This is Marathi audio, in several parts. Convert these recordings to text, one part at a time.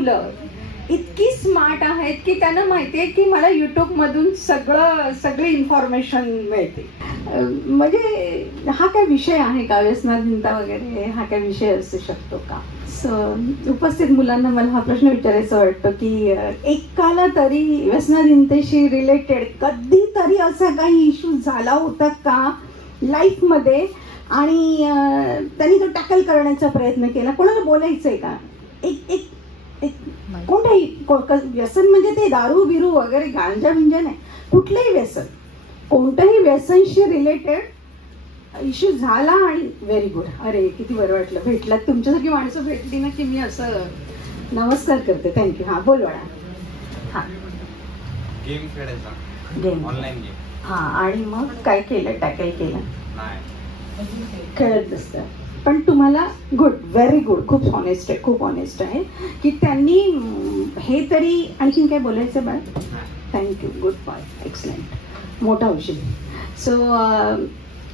मुलं इतकी स्मार्ट आहेत की त्यांना माहितीये की मला युट्यूब मधून सगळी इन्फॉर्मेशन मिळते. म्हणजे हा काय विषय आहे का, व्यसनाधीनता वगैरे हा काय विषय असू शकतो का? उपस्थित मुलांना मला हा प्रश्न विचारायचा वाटतो की एकाला तरी व्यसनाधीनतेशी रिलेटेड कधीतरी असा काही इश्यू झाला होता का लाईफमध्ये आणि त्यांनी तो टॅकल करण्याचा प्रयत्न केला? कोणाला बोलायचंय का? एक कोणतंही व्यसन म्हणजे ते दारू बिरू वगैरे गांजा बिंजा नाही, कुठलंही व्यसन, कोणतंही व्यसनशी रिलेटेड इश्यू झाला आणि व्हेरी गुड. अरे किती बरं वाटलं भेटलात, तुमच्यासारखी माणसं भेटली ना की मी असं नमस्कार करते. थँक्यू. हां बोल बाळा. हां गेम खेळायचा, गेम ऑनलाईन गेम. हां आणि मग काय केलं, टॅकल केलं? नाही, खेळत असतं. पण तुम्हाला गुड, व्हेरी गुड, खूप ऑनेस्ट आहे, खूप ऑनेस्ट आहे की त्यांनी हे तरी. आणखीन काय बोलायचं बाळ? थँक्यू, गुड पॉईंट, एक्सलेंट, मोठा औषध. सो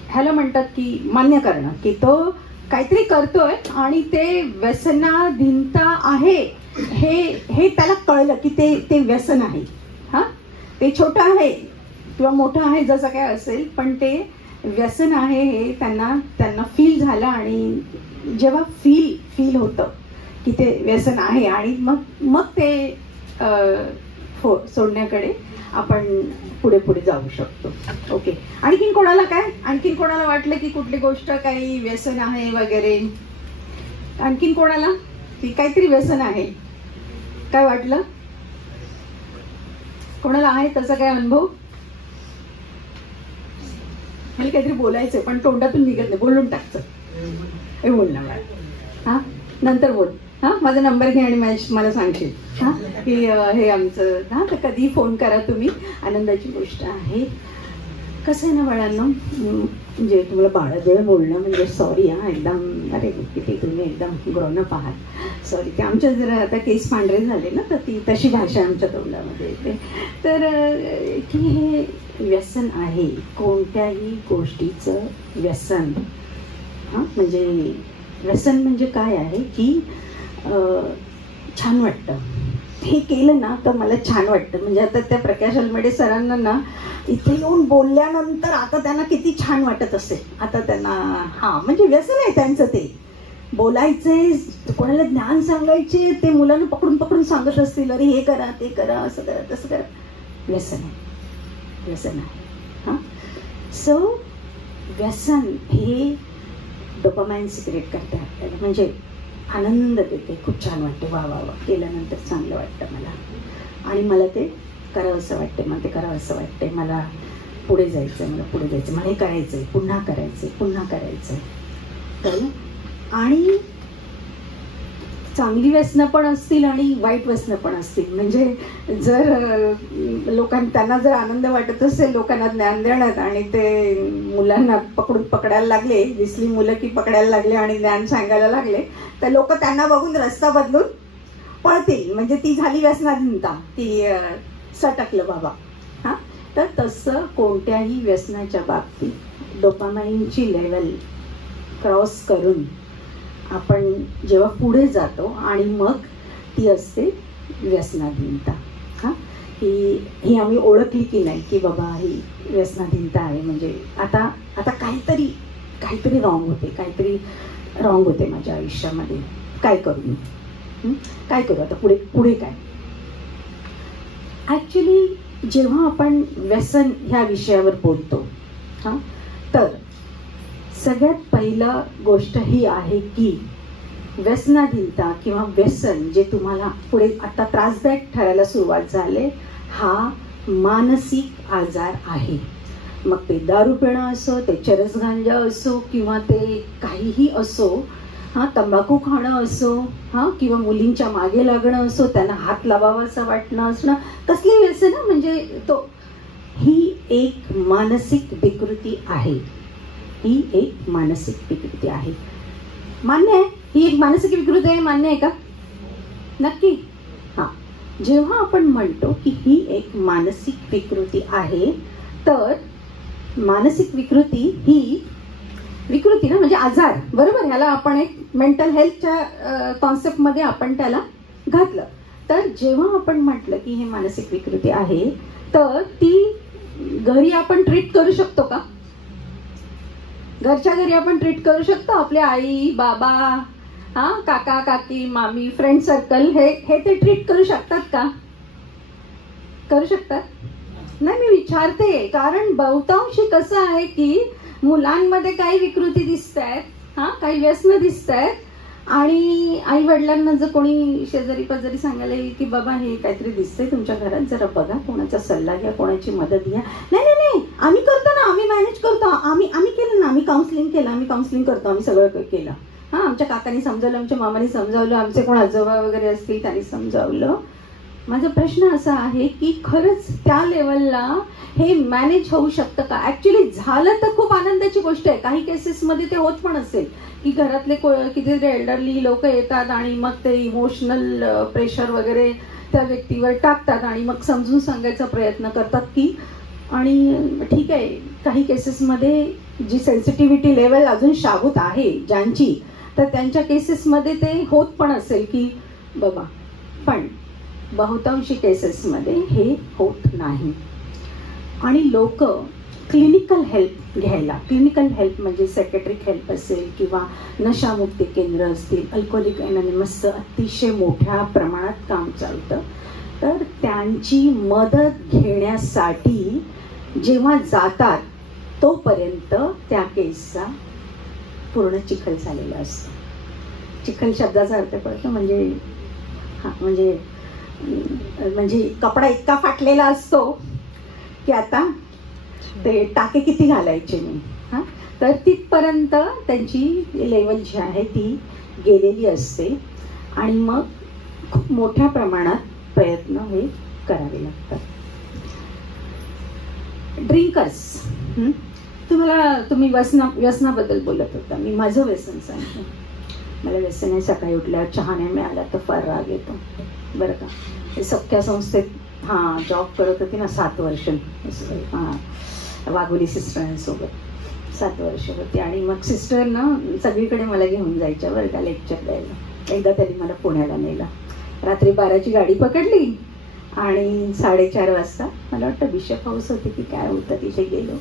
ह्याला म्हणतात की मान्य करणं की तो काहीतरी करतोय आणि ते व्यसनाधीनता आहे हे त्याला कळलं की ते व्यसन आहे. हां ते छोटं आहे किंवा मोठं आहे जसं काय असेल, पण ते व्यसन आहे हे त्यांना फील झालं. आणि जेव्हा फील होतं की ते व्यसन आहे आणि मग ते सोडण्याकडे आपण पुढे जाऊ शकतो. ओके. आणखीन कोणाला काय, आणखीन कोणाला वाटलं की कुठली गोष्ट काही व्यसन आहे वगैरे? आणखीन कोणाला की काहीतरी व्यसन आहे काय वाटलं? कोणाला आहे तसा काय अनुभव? मला काहीतरी बोलायचंय पण तोंडातून निघत नाही, बोलून टाकचं. हे बोल ना मॅडम. हां नंतर बोल. हां माझा नंबर घे आणि मला सांगशील हां की हे आमचं. हां तर कधी फोन करा तुम्ही, आनंदाची गोष्ट आहे. कसं आहे ना बाळांनो, म्हणजे तुम्हाला बाळाजवळ बोलणं म्हणजे सॉरी हां एकदम, अरे किती तुम्ही एकदम ग्रोनअप आहात, सॉरी. ते आमच्या जरा आता केस पांढरे झाले ना तर ती तशी भाषा आमच्या तोंडामध्ये येते. तर की हे व्यसन आहे, कोणत्याही गोष्टीचं व्यसन. हां म्हणजे व्यसन म्हणजे काय आहे की छान वाटतं, हे केलं ना तर मला छान वाटतं. म्हणजे आता त्या प्रकाश अलमेडे सरांना ना इथे येऊन बोलल्यानंतर आता त्यांना किती छान वाटत असेल. आता त्यांना हां म्हणजे व्यसन आहे त्यांचं, ते बोलायचंय, कोणाला ज्ञान सांगायचे, ते मुलांना पकडून सांगत असतील, अरे हे करा ते करा, असं करा तसं करा. व्यसन आहे, व्यसन आहे. हां सो व्यसन हे डोपामाइन सिक्रेट करते आपल्याला, म्हणजे आनंद देते, खूप छान वाटते, वा वा वा केल्यानंतर चांगलं वाटतं मला आणि मला ते करावंसं वाटते, मला ते करावंसं वाटते, मला पुढे जायचं, मला पुढे जायचं, मला हे करायचं आहे, पुन्हा करायचं आहे, पुन्हा करायचं आहे. तर आणि चांगली व्यसनं पण असतील आणि वाईट व्यसनं पण असतील. म्हणजे जर त्यांना जर आनंद वाटत असेल लोकांना ज्ञान देण्यात आणि ते मुलांना पकडायला लागले, दिसली मुलं की पकडायला लागले आणि ज्ञान सांगायला लागले, तर लोक त्यांना बघून रस्ता बदलून पळतील. म्हणजे ती झाली व्यसनाधीनता, ती सटकलं बाबा. हां तर तसं कोणत्याही व्यसनाच्या बाबतीत डोपामाइनची लेवल क्रॉस करून आपण जेव्हा पुढे जातो आणि मग ती असते व्यसनाधीनता. हां ही आम्ही ओळखली की नाही की बाबा ही व्यसनाधीनता आहे, म्हणजे आता काहीतरी रॉंग होते माझ्या आयुष्यामध्ये, काय करू मी, काय करू आता पुढे काय. ॲक्च्युली जेव्हा आपण व्यसन ह्या विषयावर बोलतो हां तर सगळ्यात पहिलं गोष्ट ही आहे की व्यसनाधीनता किंवा व्यसन जे तुम्हाला पुढे आता त्रासदायक ठरायला सुरुवात झाले, हा मानसिक आजार आहे. मग ते दारू पिणं असो, ते चरस गांजा असो किंवा ते काहीही असो, हां तंबाखू खाणं असो, हां किंवा मुलींच्या मागे लागणं असो, त्यांना हात लावावासा वाटणं असणं, कसली व्यसन म्हणजे ही एक मानसिक विकृती आहे. ही एक मानसिक विकृती आहे. मान्य आहे ही एक मानसिक विकृती आहे, मान्य आहे का? नक्की. हां जेव्हा आपण म्हणतो की ही एक मानसिक विकृती आहे, तर मानसिक विकृती ही विकृती ना म्हणजे आजार, बरोबर. ह्याला आपण एक मेंटल हेल्थच्या कॉन्सेप्टमध्ये आपण त्याला घातलं. तर जेव्हा आपण म्हटलं की हे मानसिक विकृती आहे, तर ती घरी आपण ट्रीट करू शकतो का? घरच्या घरी आपण ट्रीट करू शकतो? आपले आई बाबा, काका काकी, मामी, फ्रेंड सर्कल हे ते ट्रीट करू शकतात का? करू शकतात? नाही, मी विचारते, कारण बहुतांशी कसं आहे की मुलांमध्ये काही विकृती दिसत आहेत, काही व्यसन दिसत आहेत, आणि आई वडिलांना जर कोणी शेजारी पाजारी सांगायला येईल की बाबा हे काहीतरी दिसतंय तुमच्या घरात, जरा बघा, कोणाचा सल्ला घ्या, कोणाची मदत घ्या. नाही नाही नाही, आम्ही करतो ना, आम्ही मॅनेज करतो, आम्ही केलं ना, आम्ही काउन्सिलिंग केलं, आम्ही काउन्सिलिंग करतो, आम्ही सगळं केलं. आमच्या काकांनी समजावलं, आमच्या मामाने समजावलं, आमचे कोण आजोबा वगैरे असतील त्यांनी समजावलं. माझा प्रश्न असा आहे की खरंच त्या लेवलला हे मॅनेज होऊ शकतं का? ऍक्च्युली झालं तर खूप आनंदाची गोष्ट आहे. काही केसेसमध्ये ते होत पण असेल की घरातले कितीतरी एल्डरली लोक येतात आणि मग ते इमोशनल प्रेशर वगैरे त्या व्यक्तीवर टाकतात आणि मग समजून सांगायचा प्रयत्न करतात की, आणि ठीक आहे, काही केसेसमध्ये जी सेन्सिटिव्हिटी लेवल अजून शाबूत आहे ज्यांची, तर त्यांच्या केसेसमध्ये ते होत पण असेल की बाबा, पण बहुतांशी केसेसमध्ये हे होत नाही. आणि लोक क्लिनिकल हेल्प घ्यायला, क्लिनिकल हेल्प म्हणजे सायकॅट्रिक हेल्प असेल किंवा नशामुक्ती केंद्र असतील, अल्कोहोलिक अनॉनिमसचं अतिशय मोठ्या प्रमाणात काम चालतं. तर त्यांची मदत घेण्यासाठी जेव्हा जातात तोपर्यंत त्या केसचा पूर्ण चिखल झालेला असतो. चिखल शब्दाचा अर्थ कळतो म्हणजे म्हणजे कपडा इतका फाटलेला असतो की आता ते टाके किती घालायचे मी, तर तिथपर्यंत त्यांची लेवल जी आहे ती गेलेली असते. आणि मग खूप मोठ्या प्रमाणात प्रयत्न हे करावे लागतात. ड्रिंकर्स, तुम्ही व्यसनाबद्दल बोलत होता, मी माझं व्यसन सांगते. मला व्यसन आहे, सकाळी उठल्यावर चहा नाही मिळाला तर फार राग येतो, बरं का. सख्या संस्थेत जॉब करत होती ना 7 वर्ष, वाघोली सिस्टरांसोबत 7 वर्ष होती. आणि मग सिस्टर ना सगळीकडे मला घेऊन जायच्या बरं का, लेक्चर द्यायला. एकदा त्यांनी मला पुण्याला नेला, रात्री 12ची गाडी पकडली आणि 4:30 वाजता, मला वाटतं बिशप हाऊस होते की काय होतं, तिथे गेलो.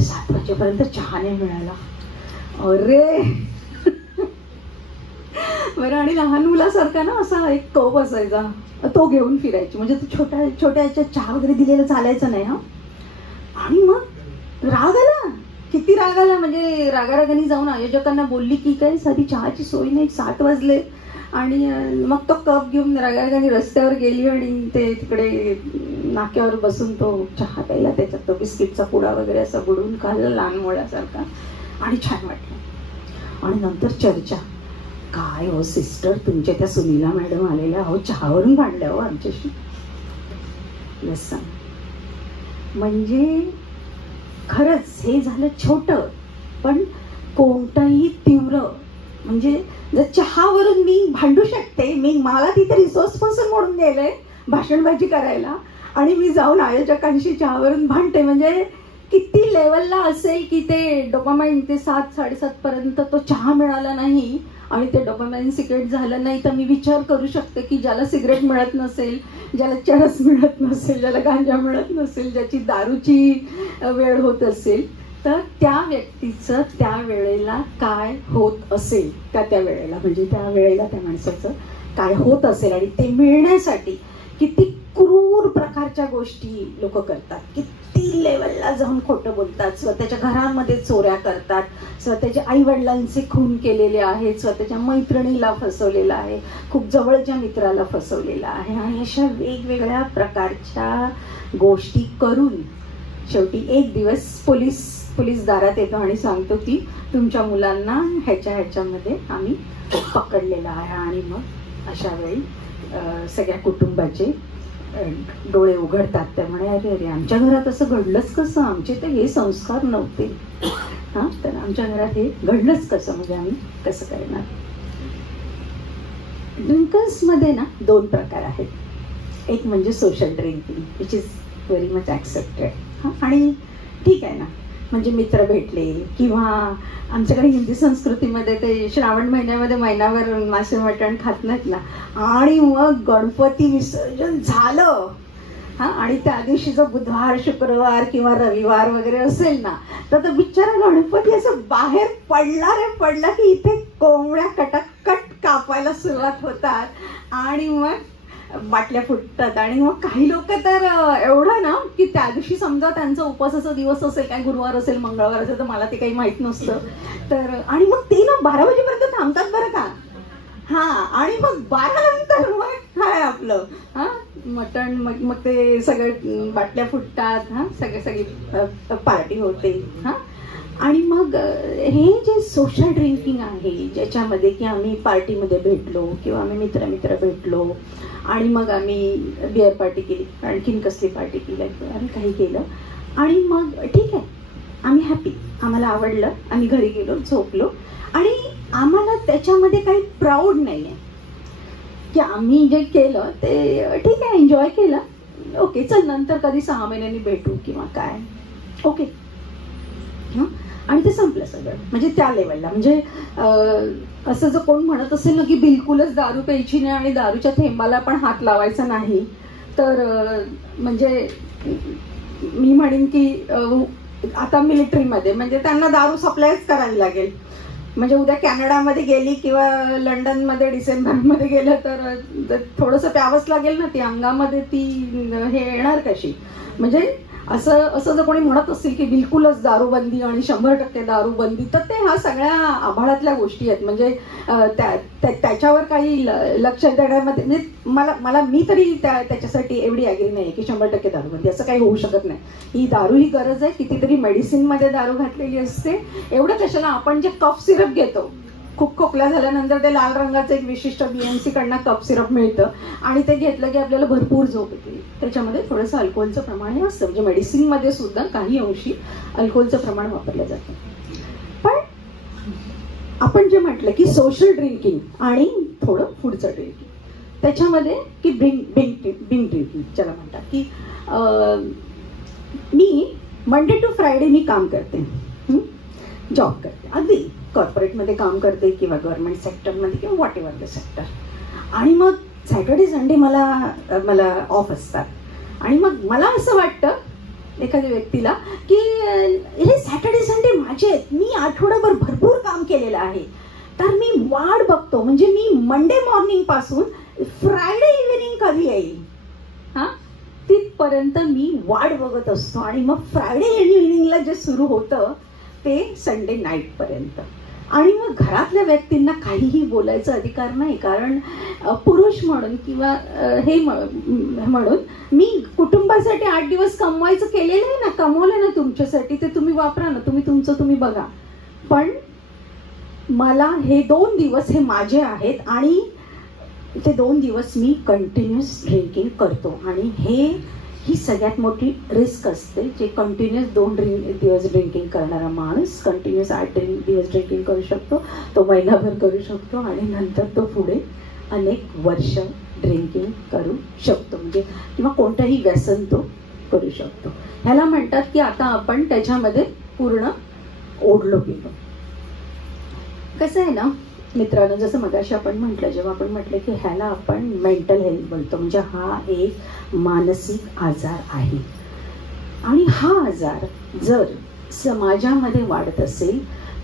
7 वाजेपर्यंत चहा नाही मिळाला. अरे बरं. आणि लहान मुलासारखा ना असा एक कप असायचा, तो घेऊन फिरायची, म्हणजे छोट्या छोट्या ह्याच्यात चहा वगैरे दिलेलं चालायचं नाही. आणि मग राग आला, किती राग आला, म्हणजे रागारागाने जाऊन आयोजकांना बोलली की काय साधी चहाची सोय नाही, 7 वाजले. आणि मग तो कप घेऊन रागारागाने रस्त्यावर गेली आणि ते तिकडे नाक्यावर बसून तो चहा प्यायला, त्याच्यात तो बिस्किटचा पुडा वगैरे असा बुडवून खाल्ला लहान मुलासारखा, आणि छान वाटलं. आणि नंतर चर्चा, काय हो सिस्टर, तुमच्या त्या सुनीला मॅडम आलेल्या, अहो चहावरून भांडल्या हो आमच्याशी. व्यसन म्हणजे खरंच हे झालं छोटं, पण कोणतंही तीव्र, म्हणजे जर चहावरून मी भांडू शकते, मला तिथे रिसोर्स पर्सन म्हणून गेलंय भाषणबाजी करायला, आणि मी जाऊन आयोजकांशी चहावरून भांडते, म्हणजे किती लेवलला असेल की ते डोपामाइन, ते 7-7:30 पर्यंत तो चहा मिळाला नाही आणि ते डोपामाइन सिगरेट झालं नाही, तर मी विचार करू शकते की ज्याला सिगरेट मिळत नसेल, ज्याला चरस मिळत नसेल, ज्याला गांजा मिळत नसेल, ज्याची दारूची वेळ होत असेल, तर त्या व्यक्तीचं त्या वेळेला काय होत असेल, त्या वेळेला म्हणजे त्या वेळेला त्या माणसाचं काय होत असेल. आणि ते मिळण्यासाठी किती क्रूर प्रकारच्या गोष्टी लोक करतात, किती लेवलला जाऊन खोटं बोलतात, स्वतःच्या घरामध्ये चोऱ्या करतात, स्वतःच्या आई वडिलांचे खून केलेले आहेत, स्वतःच्या मैत्रिणीला फसवलेलं आहे, खूप जवळच्या मित्राला फसवलेलं आहे, आणि अशा वेगवेगळ्या प्रकारच्या गोष्टी करून शेवटी एक दिवस पोलीस दारात येतो आणि सांगतो की तुमच्या मुलांना ह्याच्यामध्ये आम्ही पकडलेलं आहे. आणि मग अशा वेळी सगळ्या कुटुंबाचे डोळे उघडतात. त्यामुळे अरे आमच्या घरात असं घडलंच कसं, आमचे तर हे संस्कार नव्हते, तर आमच्या घरात हे घडलंच कसं, म्हणजे आम्ही कसं करणार. ड्रिंकर्समध्ये ना 2 प्रकार आहेत. एक म्हणजे social drinking, which is very much accepted, आणि ठीक आहे ना, म्हणजे मित्र भेटले, किंवा आमच्याकडे हिंदी संस्कृतीमध्ये ते श्रावण महिन्यामध्ये महिनाभर मासे मटण खात नाहीत ना, आणि मग गणपती विसर्जन झालं आणि त्या दिवशीचा बुधवार, शुक्रवार किंवा रविवार वगैरे असेल ना, तर तो बिचारा गणपती असं बाहेर पडला की इथे कोंबड्या कटकट कापायला सुरुवात होतात आणि मग बाटल्या फुटतात. आणि मग काही लोक तर एवढं ना की त्या दिवशी समजा त्यांचा उपवासाचा दिवस असेल, काय गुरुवार असेल, मंगळवार असेल, तर मला ते काही माहित नसतं, तर आणि मग ते ना 12 वाजेपर्यंत थांबतात बरं का. आणि मग 12 नंतर मग काय आपलं मटण, मग ते सगळे बाटल्या फुटतात, सगळी पार्टी होते. आणि मग हे जे सोशल ड्रिंकिंग आहे, ज्याच्यामध्ये की आम्ही पार्टीमध्ये भेटलो किंवा आम्ही मित्र भेटलो आणि मग आम्ही बिअर पार्टी केली, आणखीन कसली पार्टी केली, आम्ही काही केलं आणि मग ठीक आहे, आम्ही हॅपी, आम्हाला आवडलं, आम्ही घरी गेलो, झोपलो. आणि आम्हाला त्याच्यामध्ये काही प्राऊड नाही आहे की आम्ही जे केलं ते ठीक आहे, एन्जॉय केलं, ओके चल नंतर कधी 6 महिन्यांनी भेटू किंवा काय, ओके. आणि ते संपलं सगळं. म्हणजे त्या लेवलला, म्हणजे असं जर कोण म्हणत असेल ना की बिलकुलच दारू प्यायची नाही आणि दारूच्या थेंबाला पण हात लावायचा नाही, तर म्हणजे मी म्हणेन की आता मिलिटरीमध्ये म्हणजे त्यांना दारू सप्लायच करायला लागेल. म्हणजे उद्या कॅनडामध्ये गेली किंवा लंडनमध्ये डिसेंबरमध्ये गेलं तर थोडंसं प्यावंच लागेल ना, ती अंगामध्ये ती हे येणार कशी. म्हणजे असं जर कोणी म्हणत असतील की बिलकुलच दारूबंदी आणि 100% दारूबंदी, तर ते ह्या सगळ्या आभाळातल्या गोष्टी आहेत. म्हणजे त्याच्यावर काही लक्ष देण्यामध्ये म्हणजे मी तरी त्याच्यासाठी एवढी ॲग्री नाही की 100% दारूबंदी, असं काही होऊ शकत नाही. ही दारू ही गरज आहे, कितीतरी मेडिसिनमध्ये दारू घातलेली असते. एवढं कशाला, आपण जे कफ सिरप घेतो, खूप खोकला झाल्यानंतर ते लाल रंगाचं एक विशिष्ट BMC कडनं कफ सिरप मिळतं आणि ते घेतलं की आपल्याला भरपूर झोप येते. त्याच्यामध्ये थोडंसं अल्कोहोलचं प्रमाण असतं, म्हणजे मेडिसिनमध्ये सुद्धा काही अंशी अल्कोहोलचं प्रमाण वापरलं जातं. पण आपण जे म्हटलं की सोशल ड्रिंकिंग आणि थोडं पुढचं ड्रिंकिंग, त्याच्यामध्ये की बिंग ड्रिंकिंग ज्याला म्हणतात, की मी मंडे टू फ्रायडे मी काम करते, जॉब करते, अगदी कॉर्पोरेटमध्ये काम करते किंवा गव्हर्नमेंट सेक्टरमध्ये किंवा व्हॉट एव्हर द सेक्टर. आणि मग सॅटर्डे संडे मला ऑफ असतात. आणि मग मला असं वाटतं एखाद्या व्यक्तीला की हे सॅटर्डे संडे माझे आहेत, मी आठवडाभर भरपूर काम केलेलं आहे, तर मी वाट बघतो, म्हणजे मी मंडे मॉर्निंग पासून फ्रायडे इव्हिनिंग कधी येईल तिथपर्यंत मी वाट बघत असतो. आणि मग फ्रायडे इव्हिनिंगला जे सुरू होतं ते संडे नाईट पर्यंत. आणि मग घरातल्या व्यक्तींना काहीही बोलायचा अधिकार नाही, कारण पुरुष म्हणून किंवा हे म्हणून मी कुटुंबासाठी 8 दिवस कमवायचं केलेलं आहे ना, कमवलं ना तुमच्यासाठी, ते तुम्ही वापरा ना, तुम्ही बघा. पण मला हे 2 दिवस हे माझे आहेत आणि ते 2 दिवस मी कंटिन्युअस ड्रिंकिंग करतो. आणि ही सगळ्यात मोठी रिस्क असते. जे कंटिन्युअस 2 दिवस ड्रिंकिंग करणारा माणूस कंटिन्युअस 8 दिवस ड्रिंकिंग करू शकतो, तो महिनाभर करू शकतो आणि नंतर तो पुढे अनेक वर्ष ड्रिंकिंग करू शकतो, म्हणजे किंवा कोणतंही व्यसन तो करू शकतो. ह्याला म्हणतात की आता आपण त्याच्यामध्ये पूर्ण ओढलो गेलो. कसं आहे ना मित्रांनो, जसं मगाशी आपण म्हटलं, जेव्हा आपण म्हटलं की ह्याला आपण मेंटल हेल्थ बोलतो, म्हणजे हा एक मानसिक आजार आहे. आणि हा आजार जर समाजामध्ये वाढत असेल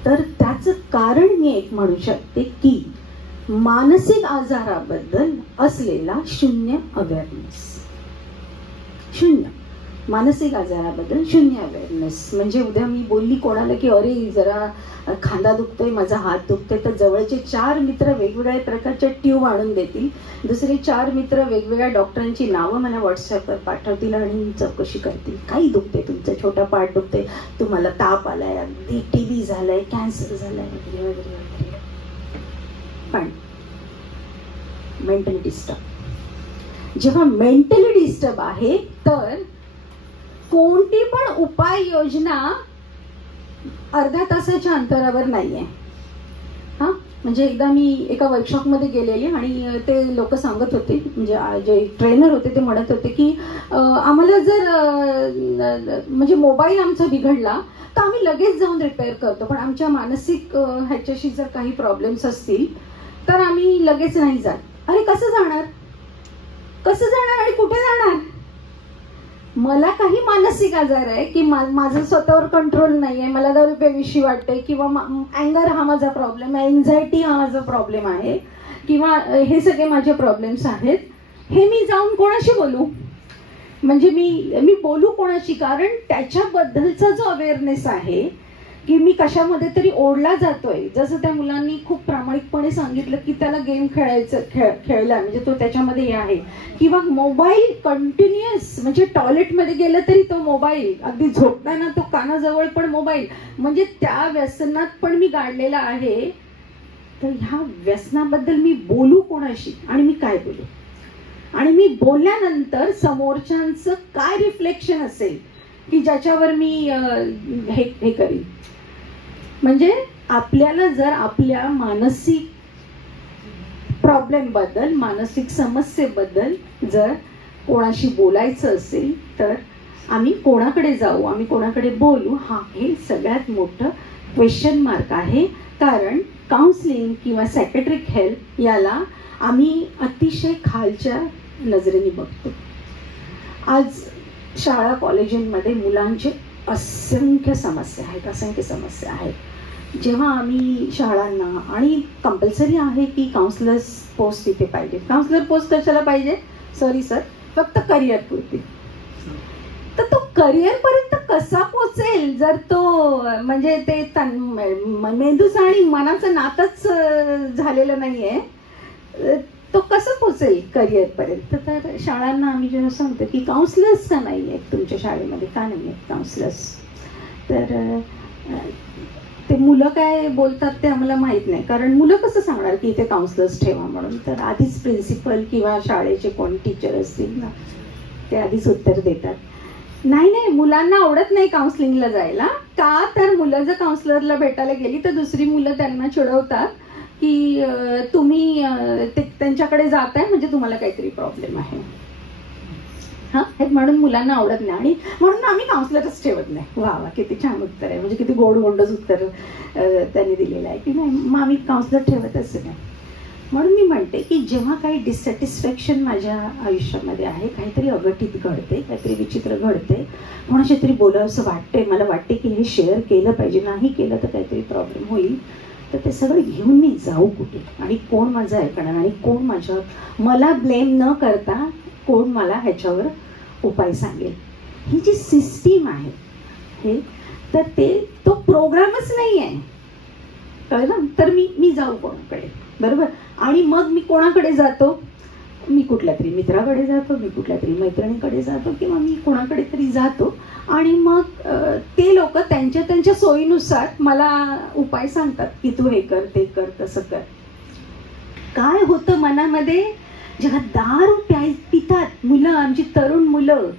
तर त्याचं कारण मी एक म्हणू शकते की मानसिक आजाराबद्दल असलेला शून्य अवेअरनेस. मानसिक आजाराबद्दल शून्य अवेअरनेस. म्हणजे उद्या मी बोलली कोणाला की अरे जरा खांदा दुखतोय, माझा हात दुखतोय, तर जवळचे 4 मित्र वेगवेगळ्या प्रकारच्या ट्यूब आणून देतील, दुसरे 4 मित्र वेगवेगळ्या डॉक्टरांची नावं मला व्हॉट्सअपवर पाठवतील आणि चौकशी करतील, काही दुखते तुमचं, छोटा पाठ दुखते, तुम्हाला ताप आलाय, अगदी TB झालाय, कॅन्सर झालाय वगैरे वगैरे वगैरे. पण मेंटली डिस्टर्ब, जेव्हा मेंटली डिस्टर्ब आहे तर कोणती पण उपाययोजना अर्ध्या तासाच्या अंतरावर नाहीये. म्हणजे एकदा मी एका वर्कशॉपमध्ये गेलेली आणि ते लोक सांगत होते, म्हणजे जे ट्रेनर होते ते म्हणत होते की आम्हाला जर म्हणजे मोबाईल आमचा बिघडला तर आम्ही लगेच जाऊन रिपेअर करतो, पण आमच्या मानसिक ह्याच्याशी जर काही प्रॉब्लेम्स असतील तर आम्ही लगेच नाही जात. अरे कसं जाणार, कसं जाणार आणि कुठे जाणार? मला काही मानसिक आजार आहे की माझं स्वतःवर कंट्रोल नाही आहे, मला दारू प्यावीशी वाटते, किंवा अँगर हा माझा प्रॉब्लेम आहे, एन्झायटी हा माझा प्रॉब्लेम आहे, किंवा हे सगळे माझे प्रॉब्लेम्स आहेत. हे मी जाऊन कोणाशी बोलू? म्हणजे मी बोलू कोणाशी? कारण त्याच्याबद्दलचा जो अवेअरनेस आहे की मी कशामध्ये तरी ओढला जातोय. जसं त्या मुलांनी खूप प्रामाणिकपणे सांगितलं की त्याला गेम खेळला म्हणजे तो त्याच्यामध्ये हे आहे, किंवा मोबाईल कंटिन्युअस, म्हणजे टॉयलेटमध्ये गेलं तरी तो मोबाईल, अगदी झोपताना तो कानाजवळ पण मोबाईल, म्हणजे त्या व्यसनात पण मी गाडलेला आहे. तर ह्या व्यसनाबद्दल मी बोलू कोणाशी आणि मी काय बोलू? आणि मी बोलल्यानंतर समोरच्यांचं काय रिफ्लेक्शन असेल की ज्याच्यावर मी हे करीन? म्हणजे आपल्याला जर आपल्या मानसिक प्रॉब्लेम बद्दल, मानसिक समस्येबद्दल जर कोणाशी बोलायचं असेल तर आम्ही कोणाकडे जाऊ, आम्ही कोणाकडे बोलू, हा हे सगळ्यात मोठं क्वेश्चन मार्क आहे. कारण काउन्सिलिंग किंवा सायकॅट्रिक हेल्प याला आम्ही अतिशय खालच्या नजरेने बघतो. आज शाळा कॉलेजांमध्ये मुलांचे असंख्य समस्या आहेत, असंख्य समस्या आहेत. जेव्हा आम्ही शाळांना, आणि कंपल्सरी आहे की काउन्सिलर्स पोस्ट तिथे पाहिजे. काउन्सिलर पोस्ट कशाला पाहिजे? सॉरी सर, फक्त करिअर पुरती. तर तो करिअर पर्यंत कसा पोचेल जर तो म्हणजे ते मेंदूचं आणि मनाचं नातच झालेलं नाहीये? तो कसं पोचेल करिअर पर्यंत? तर शाळांना आम्ही जेव्हा सांगतो की काउन्सिलर्स का नाही आहेत तुमच्या शाळेमध्ये, का नाही आहेत काउन्सिलर्स, तर ते मुलं काय बोलतात ते आम्हाला माहित नाही. कारण मुलं कसं सांगणार की इथे काउन्सिलर्स ठेवा म्हणून? तर आधीच प्रिन्सिपल किंवा शाळेचे कोण टीचर असतील ना, ते आधीच उत्तर देतात, नाही मुलांना आवडत नाही काउन्सिलिंगला जायला. का? तर मुलं जर काउन्सिलरला भेटायला गेली तर दुसरी मुलं त्यांना चिडवतात की तुम्ही त्यांच्याकडे जाताय म्हणजे तुम्हाला काहीतरी प्रॉब्लेम आहे. हा, हे म्हणून मुलांना आवडत नाही आणि म्हणून आम्ही काउन्सिलरच ठेवत नाही. वा वा, किती छान उत्तर आहे, म्हणजे किती गोंडच उत्तर त्यांनी दिलेलं आहे की नाही, मग आम्ही काउन्सिलर ठेवतच नाही. म्हणून मी म्हणते की जेव्हा काही डिससॅटिस्फॅक्शन माझ्या आयुष्यामध्ये आहे, काहीतरी अघटित घडते, काहीतरी विचित्र घडते, कोणाशी तरी बोलावंसं वाटते, मला वाटते की हे शेअर केलं पाहिजे, नाही केलं तर काहीतरी प्रॉब्लेम होईल, तर ते सगळं घेऊन मी जाऊ कुठे आणि कोण माझं ऐकणार आणि कोण मला ब्लेम न करता कोण मला ह्याच्यावर उपाय सांगेल? ही जी सिस्टीम आहे हे, तर तो प्रोग्रामच नाही आहे, कळलं? तर मी जाऊ कोणाकडे? बरोबर. आणि मग मी कोणाकडे जातो? मी कुठल्या तरी मित्राकडे जातो, मी कुठल्या तरी मैत्रिणीकडे जातो, किंवा मी कोणाकडे तरी जातो आणि मग ते लोक त्यांच्या सोयीनुसार मला उपाय सांगतात की तू हे कर, ते कर, तसं कर. काय होतं मनामध्ये जेव्हा दारू पितात मुलं, आमची तरुण मुलं,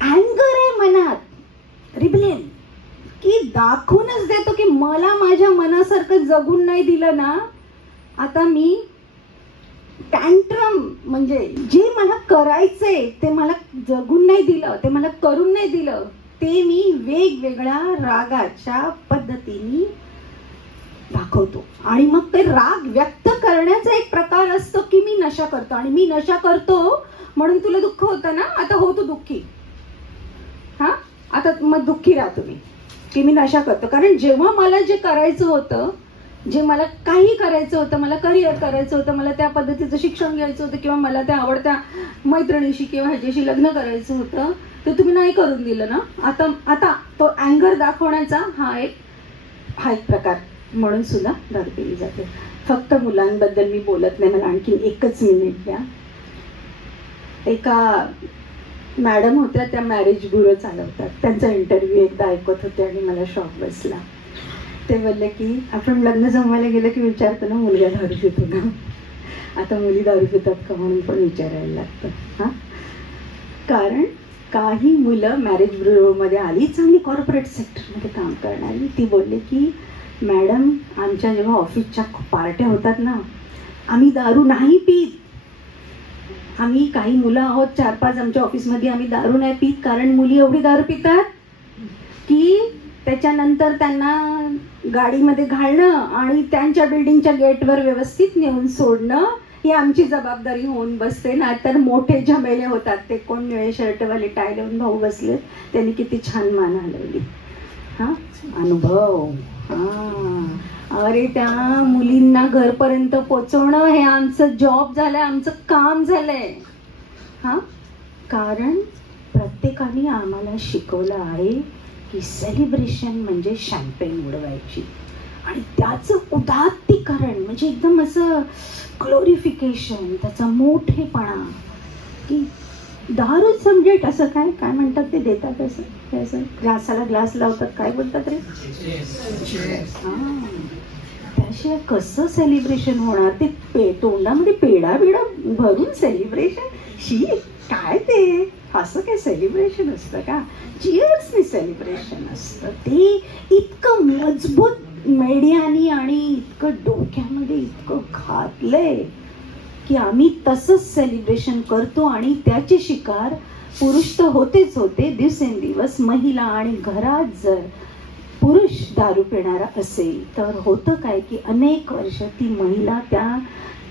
अँगर आहे मनात, रिबेलियन, की दाखवूनच देतो की मला माझ्या मनासारखं जगून नाही दिलं ना, आता मी टँट्रम, म्हणजे जे मला करायचंय ते मला जगून नाही दिलं, ते मला करून नाही दिलं, ते मी वेगवेगळ्या रागाच्या पद्धतीने दाखवतो. आणि मग ते राग व्यक्त करण्याचा एक प्रकार असतो की मी नशा करतो, आणि मी नशा करतो म्हणून तुला दुःख होतं ना, आता हो तू दुःखी, हा आता मग दुःखी राहा तुम्ही की मी नशा करतो. कारण जेव्हा मला जे करायचं होतं, जे मला काही करायचं होतं, मला करिअर करायचं होतं, मला त्या पद्धतीचं शिक्षण घ्यायचं होतं, किंवा मला त्या आवडत्या मैत्रिणीशी किंवा ह्याच्याशी लग्न करायचं होतं, तर तुम्ही नाही करून दिलं ना, आता तो अँगर दाखवण्याचा हा एक प्रकार म्हणून सुद्धा दारू पिली जाते. फक्त मुलांबद्दल मी बोलत नाही, मला आणखी एकच मिनिट द्या. एका मॅडम होत्या, त्या मॅरेज ब्युरो चालवतात, त्यांचा इंटरव्ह्यू एकदा ऐकत होते आणि मला शॉक बसला. ते बोलले की आपण लग्न जमवायला गेलं की विचारतो ना मुलगा दारू पितो का, आता मुली दारू पितात का म्हणून पण विचारायला लागतं. हा, कारण काही मुलं मॅरेज ब्युरोमध्ये आली, चांगली कॉर्पोरेट सेक्टरमध्ये काम करणारी, ती बोलली की मॅडम, आमच्या जेव्हा ऑफिसच्या पार्ट्या होतात ना, आम्ही दारू नाही पीत. आम्ही काही मुलं आहोत 4-5 आमच्या ऑफिसमध्ये, आम्ही दारू नाही पीत कारण मुली एवढी दारू पितात की त्याच्यानंतर त्यांना गाडीमध्ये घालणं आणि त्यांच्या बिल्डिंगच्या गेटवर व्यवस्थित नेऊन सोडणं ही आमची जबाबदारी होऊन बसते. नाहीतर मोठे झमेले होतात. ते कोण निळे शर्टवाले टाय लावून भाऊ बसले, त्यांनी किती छान मान हलवली. हा अनुभव. अरे त्या मुलींना घरपर्यंत पोचवणं हे आमचं जॉब झालंय, आमचं काम झालंय. हा कारण प्रत्येकाने आम्हाला शिकवलं आहे की सेलिब्रेशन म्हणजे शॅम्पेन उडवायची आणि त्याचं उदात्तीकरण म्हणजे एकदम असं ग्लोरिफिकेशन, त्याचा मोठेपणा की दारू समजेट असं काय काय म्हणतात ते देतात असं ग्लासाला ग्लास लावतात, काय बोलतात रे, त्याशिवाय कसं सेलिब्रेशन होणार. ते तोंडामध्ये पेढा बिडा भरून सेलिब्रेशन, शी काय ते, असं काय सेलिब्रेशन असतं का. चिअर्सने सेलिब्रेशन असतं. ते इतकं मजबूत मीडियानी आणि इतकं डोक्यामध्ये इतकं घातलंय की आम्ही तसंच सेलिब्रेशन करतो आणि त्याचे शिकार पुरुष तर होतेच होते. दिवसेंदिवस महिला आणि घरात जर पुरुष दारू पिणारा असेल तर होतं काय की अनेक वर्ष ती महिला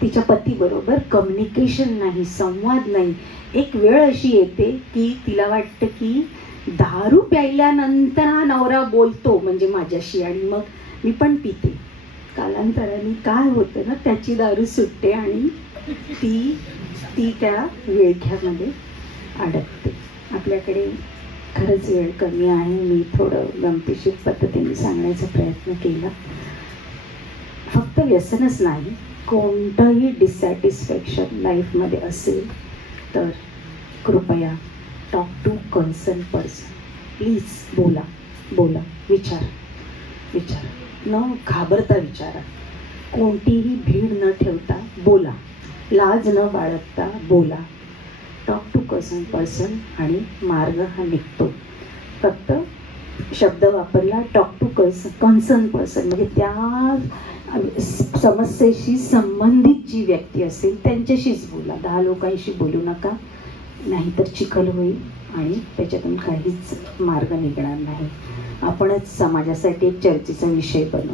तिच्या पतीबरोबर कम्युनिकेशन नाही, संवाद नाही. एक वेळ अशी येते की तिला वाटतं की दारू प्यायल्यानंतर हा नवरा बोलतो म्हणजे माझ्याशी आणि मग मी पण पिते. कालांतराने काय होतं ना, त्याची दारू सुटते आणि ती त्या विळख्यामध्ये अडकते. आपल्याकडे खरंच वेळ कमी आहे. मी थोडं गमतीशीर पद्धतीने सांगण्याचा प्रयत्न केला. फक्त व्यसनच नाही, कोणतंही डिसॅटिस्फॅक्शन लाईफमध्ये असेल तर कृपया talk to concern person. Please बोला, विचारा, न घाबरता विचारा, कोणतीही भीड न ठेवता बोला, लाज न बाळगता बोला. टॉक टू कन्सर्न पर्सन आणि मार्ग हा निघतो. फक्त शब्द वापरला टॉक टू कन्सर्न पर्सन म्हणजे त्या समस्येशी संबंधित जी व्यक्ती असेल त्यांच्याशीच बोला. 10 लोकांशी बोलू नका, नाहीतर चिखल होईल आणि त्याच्यातून काहीच मार्ग निघणार नाही. आपणच समाजासाठी एक चर्चेचा विषय बनू.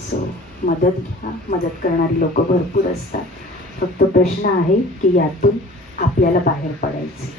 सो मदत घ्या. मदत करणारी लोक भरपूर असतात. फक्त प्रश्न आहे की यातून आपल्याला बाहेर पडायचे.